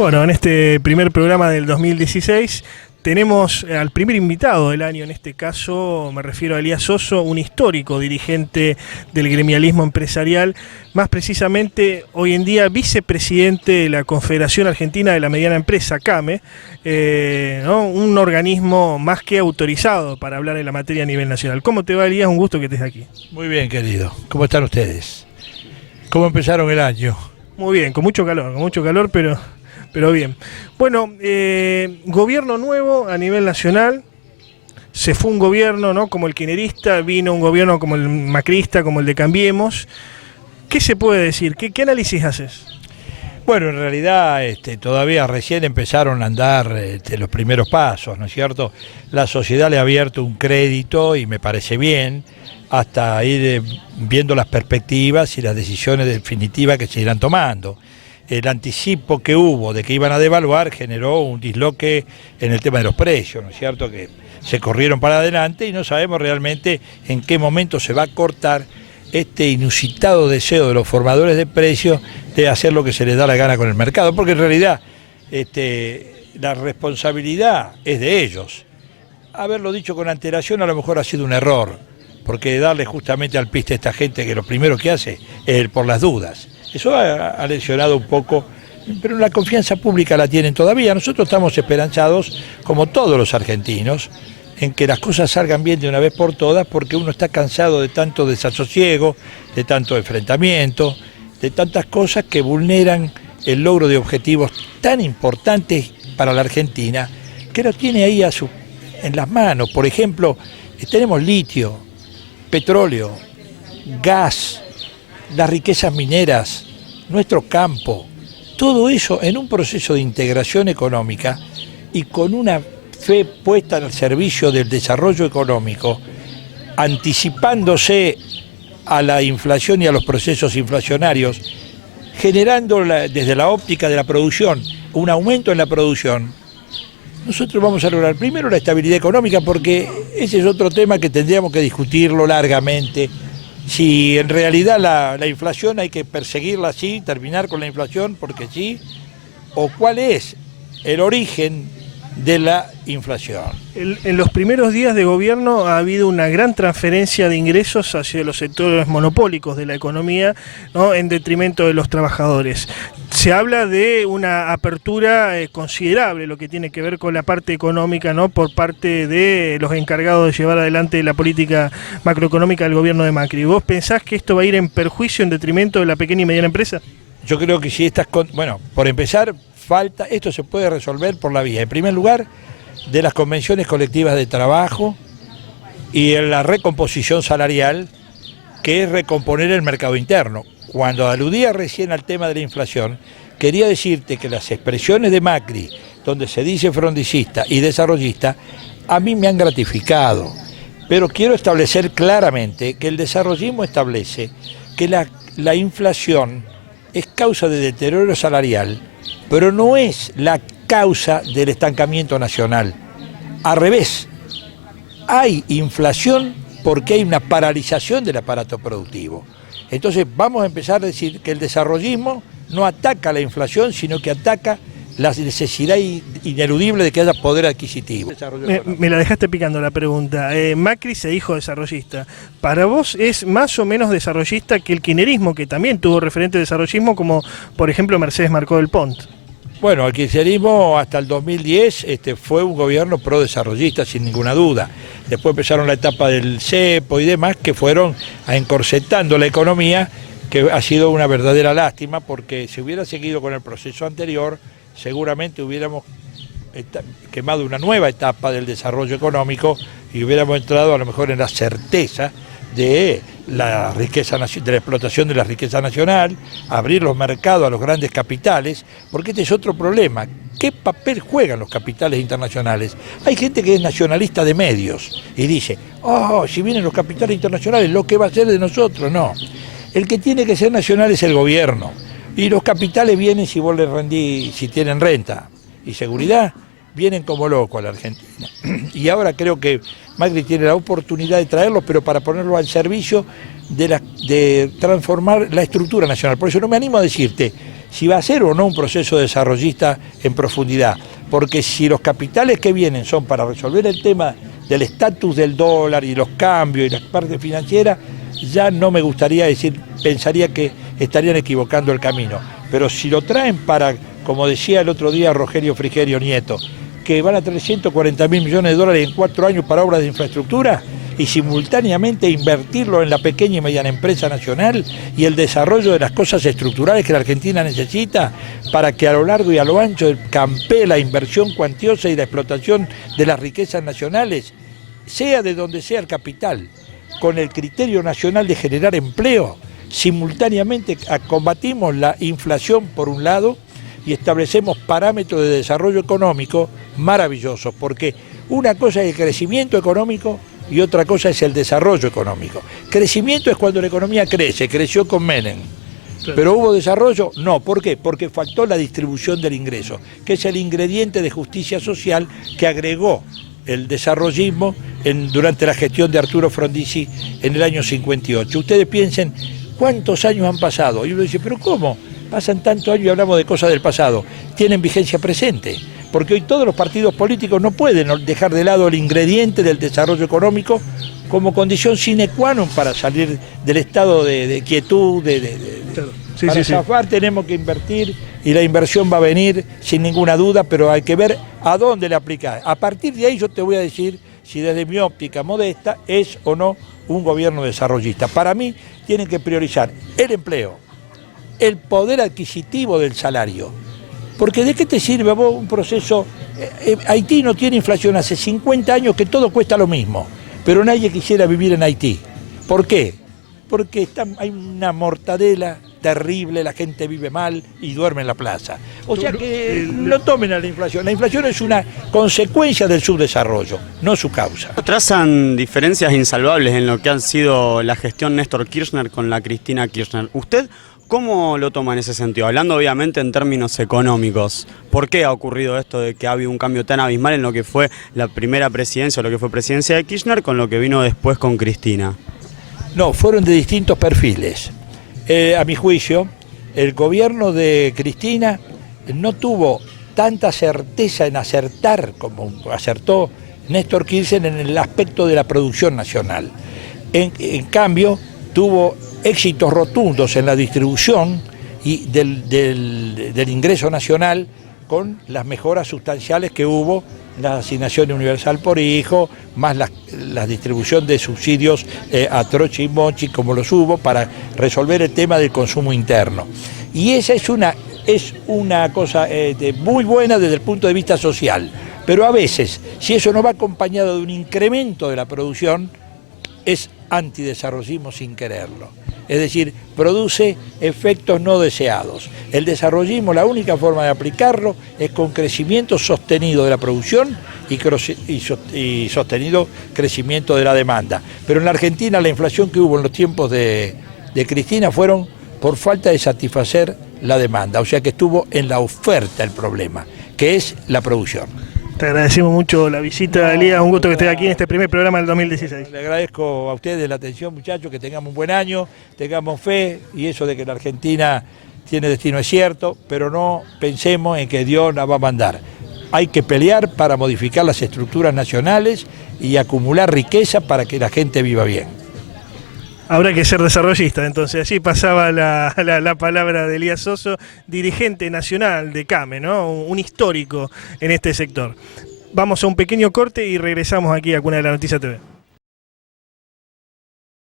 Bueno, en este primer programa del 2016 tenemos al primer invitado del año, en este caso me refiero a Elías Soso, un histórico dirigente del gremialismo empresarial, más precisamente hoy en día vicepresidente de la Confederación Argentina de la Mediana Empresa, CAME, ¿no? Un organismo más que autorizado para hablar en la materia a nivel nacional. ¿Cómo te va, Elías? Un gusto que estés aquí. Muy bien, querido. ¿Cómo están ustedes? ¿Cómo empezaron el año? Muy bien, con mucho calor, pero bien. Bueno, gobierno nuevo a nivel nacional. Se fue un gobierno, ¿no?, como el kirchnerista, vino un gobierno como el macrista, como el de Cambiemos. ¿Qué se puede decir? ¿Qué análisis haces? Bueno, en realidad todavía recién empezaron a andar los primeros pasos, ¿no es cierto? La sociedad le ha abierto un crédito y me parece bien, hasta ir viendo las perspectivas y las decisiones definitivas que se irán tomando. El anticipo que hubo de que iban a devaluar generó un disloque en el tema de los precios, ¿no es cierto? Que se corrieron para adelante y no sabemos realmente en qué momento se va a cortar este inusitado deseo de los formadores de precios de hacer lo que se les da la gana con el mercado, porque en realidad la responsabilidad es de ellos. Haberlo dicho con antelación a lo mejor ha sido un error, porque darle justamente al piste a esta gente que lo primero que hace es el por las dudas. Eso ha lesionado un poco, pero la confianza pública la tienen todavía. Nosotros estamos esperanzados, como todos los argentinos, en que las cosas salgan bien de una vez por todas, porque uno está cansado de tanto desasosiego, de tanto enfrentamiento, de tantas cosas que vulneran el logro de objetivos tan importantes para la Argentina, que lo tiene ahí en las manos. Por ejemplo, tenemos litio, petróleo, gas, las riquezas mineras, nuestro campo, todo eso en un proceso de integración económica y con una fe puesta al servicio del desarrollo económico, anticipándose a la inflación y a los procesos inflacionarios, generando desde la óptica de la producción un aumento en la producción. Nosotros vamos a lograr primero la estabilidad económica, porque ese es otro tema que tendríamos que discutirlo largamente. Si en realidad la inflación hay que perseguirla así, terminar con la inflación porque sí, o cuál es el origen de la inflación. En los primeros días de gobierno ha habido una gran transferencia de ingresos hacia los sectores monopólicos de la economía, ¿no?, en detrimento de los trabajadores. Se habla de una apertura considerable, lo que tiene que ver con la parte económica, ¿no?, por parte de los encargados de llevar adelante la política macroeconómica del gobierno de Macri. ¿Vos pensás que esto va a ir en perjuicio, en detrimento de la pequeña y mediana empresa? Yo creo que si bueno, por empezar, esto se puede resolver por la vía, en primer lugar, de las convenciones colectivas de trabajo y en la recomposición salarial, que es recomponer el mercado interno. Cuando aludía recién al tema de la inflación, quería decirte que las expresiones de Macri, donde se dice frondicista y desarrollista, a mí me han gratificado. Pero quiero establecer claramente que el desarrollismo establece que la inflación es causa de deterioro salarial, pero no es la causa del estancamiento nacional. Al revés, hay inflación porque hay una paralización del aparato productivo. Entonces vamos a empezar a decir que el desarrollismo no ataca la inflación, sino que ataca la necesidad ineludible de que haya poder adquisitivo. Me la dejaste picando la pregunta. Macri se dijo desarrollista. ¿Para vos es más o menos desarrollista que el kirchnerismo, que también tuvo referente de desarrollismo, como por ejemplo Mercedes Marcó del Pont? Bueno, el kirchnerismo hasta el 2010 fue un gobierno pro-desarrollista, sin ninguna duda. Después empezaron la etapa del cepo y demás, que fueron encorsetando la economía, que ha sido una verdadera lástima, porque si hubiera seguido con el proceso anterior, seguramente hubiéramos quemado una nueva etapa del desarrollo económico y hubiéramos entrado a lo mejor en la certeza de la riqueza, de la explotación de la riqueza nacional, abrir los mercados a los grandes capitales, porque este es otro problema. ¿Qué papel juegan los capitales internacionales? Hay gente que es nacionalista de medios y dice, si vienen los capitales internacionales, ¿lo que va a ser de nosotros? No. El que tiene que ser nacional es el gobierno. Y los capitales vienen si vos les rendís, si tienen renta y seguridad, vienen como locos a la Argentina. Y ahora creo que Macri tiene la oportunidad de traerlos, pero para ponerlos al servicio de transformar la estructura nacional. Por eso no me animo a decirte si va a ser o no un proceso desarrollista en profundidad. Porque si los capitales que vienen son para resolver el tema del estatus del dólar y los cambios y las partes financieras, ya no me gustaría decir, pensaría que estarían equivocando el camino. Pero si lo traen para, como decía el otro día Rogelio Frigerio Nieto, que van a traer 140.000 millones de dólares en 4 años para obras de infraestructura y simultáneamente invertirlo en la pequeña y mediana empresa nacional y el desarrollo de las cosas estructurales que la Argentina necesita para que a lo largo y a lo ancho campee la inversión cuantiosa y la explotación de las riquezas nacionales, sea de donde sea el capital, con el criterio nacional de generar empleo, simultáneamente combatimos la inflación por un lado y establecemos parámetros de desarrollo económico maravillosos, porque una cosa es el crecimiento económico y otra cosa es el desarrollo económico. Crecimiento es cuando la economía crece, creció con Menem. ¿Pero hubo desarrollo? No. ¿Por qué? Porque faltó la distribución del ingreso, que es el ingrediente de justicia social que agregó el desarrollismo durante la gestión de Arturo Frondizi en el año 58. Ustedes piensen cuántos años han pasado. Y uno dice, ¿pero cómo? Pasan tantos años y hablamos de cosas del pasado. Tienen vigencia presente, porque hoy todos los partidos políticos no pueden dejar de lado el ingrediente del desarrollo económico como condición sine qua non para salir del estado de quietud, para zafar tenemos que invertir y la inversión va a venir sin ninguna duda, pero hay que ver a dónde le aplicar. A partir de ahí yo te voy a decir si desde mi óptica modesta es o no un gobierno desarrollista. Para mí tienen que priorizar el empleo, el poder adquisitivo del salario. Porque ¿de qué te sirve a vos un proceso? Haití no tiene inflación, hace 50 años que todo cuesta lo mismo, pero nadie quisiera vivir en Haití. ¿Por qué? Porque hay una mortadela terrible, la gente vive mal y duerme en la plaza. O sea que no tomen a la inflación. La inflación es una consecuencia del subdesarrollo, no su causa. Trazan diferencias insalvables en lo que ha sido la gestión Néstor Kirchner con la Cristina Kirchner. ¿Usted cómo lo toma en ese sentido? Hablando obviamente en términos económicos. ¿Por qué ha ocurrido esto de que ha habido un cambio tan abismal en lo que fue la primera presidencia o lo que fue presidencia de Kirchner con lo que vino después con Cristina? No, fueron de distintos perfiles. A mi juicio, el gobierno de Cristina no tuvo tanta certeza en acertar como acertó Néstor Kirchner en el aspecto de la producción nacional. En cambio, tuvo éxitos rotundos en la distribución y del ingreso nacional con las mejoras sustanciales que hubo, la asignación universal por hijo, más la distribución de subsidios a troche y mochi, como los hubo, para resolver el tema del consumo interno. Y esa es una cosa muy buena desde el punto de vista social, pero a veces, si eso no va acompañado de un incremento de la producción, es antidesarrollismo sin quererlo. Es decir, produce efectos no deseados. El desarrollismo, la única forma de aplicarlo es con crecimiento sostenido de la producción y sostenido crecimiento de la demanda. Pero en la Argentina la inflación que hubo en los tiempos de Cristina fueron por falta de satisfacer la demanda, o sea que estuvo en la oferta el problema, que es la producción. Te agradecemos mucho la visita, Elías, un gusto que estés aquí en este primer programa del 2016. Le agradezco a ustedes la atención, muchachos, que tengamos un buen año, tengamos fe, y eso de que la Argentina tiene destino es cierto, pero no pensemos en que Dios la va a mandar. Hay que pelear para modificar las estructuras nacionales y acumular riqueza para que la gente viva bien. Habrá que ser desarrollista, entonces así pasaba la palabra de Elías Soso, dirigente nacional de CAME, ¿no? Un histórico en este sector. Vamos a un pequeño corte y regresamos aquí a Cuna de la Noticia TV.